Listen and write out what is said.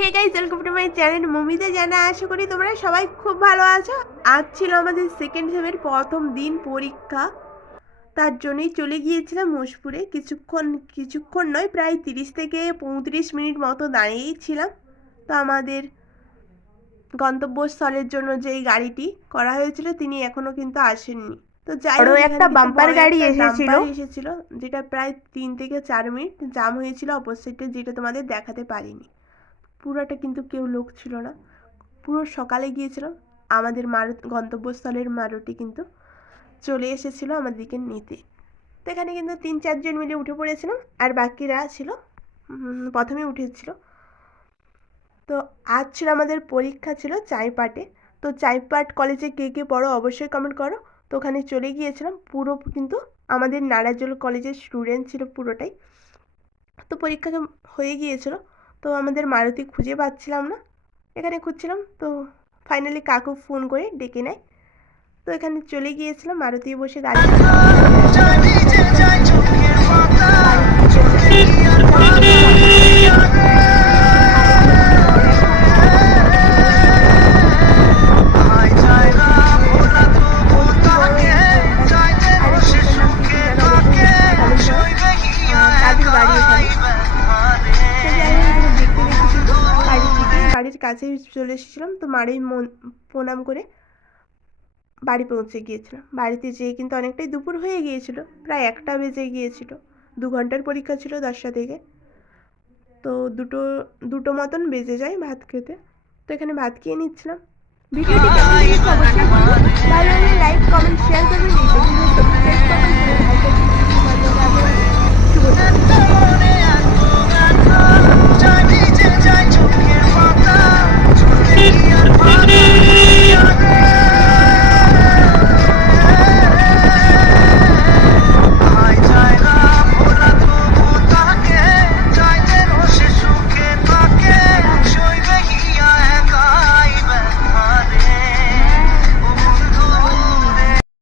Hey guys, welcome to my channel Mamita Jana. আশা করি তোমরা সবাই খুব ভালো আছো। আজ ছিল আমাদের সেকেন্ড সেমের প্রথম দিন পরীক্ষা, তার জন্যই চলে গিয়েছিলাম মোশপুরে। কিছুক্ষণ নয়, প্রায় 30 থেকে 35 মিনিট মতো দাঁড়িয়েই ছিলাম। তো আমাদের গন্তব্যস্থলের জন্য যেই গাড়িটি করা হয়েছিল তিনি এখনো কিন্তু আসেননি। তো যাই হোক, একটা বাম্পার গাড়ি এসেছিল যেটা প্রায় 3 থেকে 4 মিনিট জাম হয়েছিল অপোজিটে, যেটা তোমাদের দেখাতে পারিনি। পুরোটা কিন্তু কেউ লোক ছিল না, পুরো সকালে গিয়েছিলাম। আমাদের গন্তব্যস্থলের মারুতি কিন্তু চলে এসেছিলো আমাদেরকে নিতে। তো এখানে কিন্তু 3-4 জন মিলে উঠে পড়েছিলাম, আর বাকিরা ছিল প্রথমে উঠেছিল। তো আজ ছিল আমাদের পরীক্ষা, ছিল চাইপাটে। তো চাইপাট কলেজে কে কে পড়ো অবশ্যই কমেন্ট করো। তো ওখানে চলে গিয়েছিলাম, পুরো কিন্তু আমাদের নারাজল কলেজের স্টুডেন্ট ছিল পুরোটাই। তো পরীক্ষা হয়ে গিয়েছিল, তো আমাদের মারুতি খুঁজে পাচ্ছিলাম না, এখানে খুঁজছিলাম। তো ফাইনালি কাকু ফোন করে ডেকে নেয়। তো এখানে চলে গিয়েছিলাম, মারুতি বসে দাঁড়িয়ে বাড়ির কাছেই চলে এসেছিলাম। তো মাড়ি প্রণাম করে বাড়ি পৌঁছে গিয়েছিলাম। বাড়িতে যেয়ে কিন্তু অনেকটাই দুপুর হয়ে গিয়েছিল, প্রায় 1টা বেজে গিয়েছিল। 2 ঘন্টার পরীক্ষা ছিল 10টা থেকে। তো দুটো মতন বেজে যায় ভাত খেতে। তো এখানে ভাত খেয়ে নিচ্ছিলাম। ভিডিওটি কেমন লেগেছে অবশ্যই বলুন। ভালো লাগলে লাইক কমেন্ট শেয়ার করবেন, সাবস্ক্রাইব করবেন। শুভ